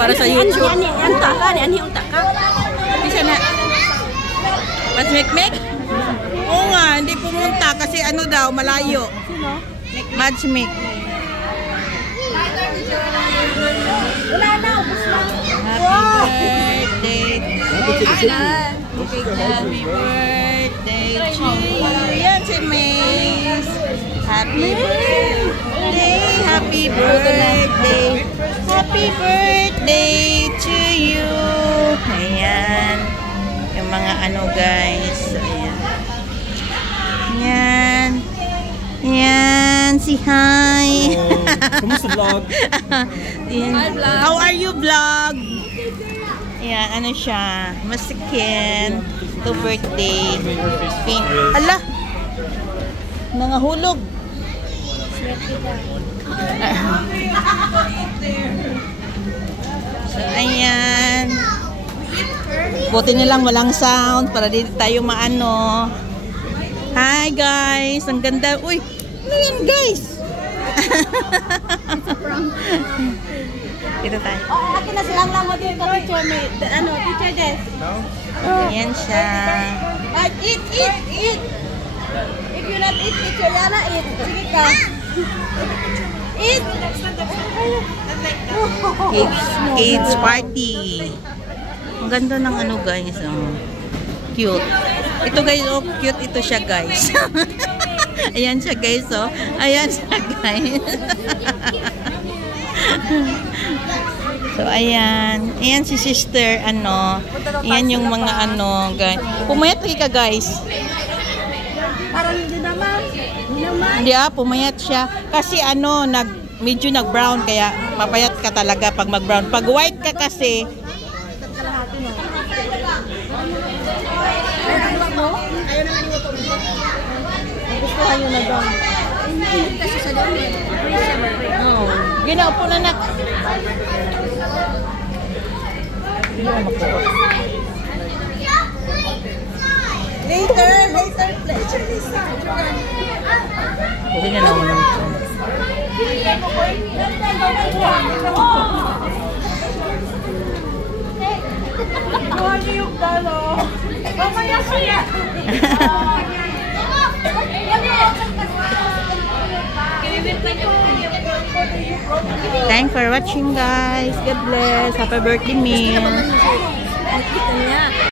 Para sa YouTube. Anta ka, unta ka. Isa na. Matchmake? Oo nga, hindi pumunta kasi ano daw, malayo. Matchmake. Wala na, ubos na. Happy birthday. Happy birthday to you. Yan si Mace. Happy birthday. Happy birthday. Happy birthday to you. Ayan. Yung mga ano guys. Ayan. Yan. Yan. Si hi. Kumusta vlog? Hi vlog. How are you vlog? Ayan, ano siya? Masikin. To birthday. Pink. Ala! Mga hulog. So, ayan. Buti nilang walang sound para di tayo maano. Hi guys! Ang ganda. Uy! Ano yan guys? Dito tayo. Akin na silang lang mo din ka teacher. Ano, teacher Jess? Ayan siya. Eat! If you not eat, teacher Yana, eat. Sige ka. Eat! Kids party. Ang ganda ng ano guys. Oh. Cute. Ito guys, oh, cute ito siya guys. Ayan siya guys, oh. Ayan siya guys. So ayan. Ayan si sister, ano. Ayan yung mga ano guys. Pumayat lagi ka guys. Parang hindi naman. Hindi pumayat siya. Kasi ano, medyo nag-brown kaya papayat ka talaga pag mag-brown. Pag white ka kasi, gustuhan nyo na doon. Kasi sa doon ginaupo na nak. Later. Hindi na naman lang. Kuha niyo yung dalo. Mamaya siya. Thanks for watching guys. God bless. Happy birthday meal.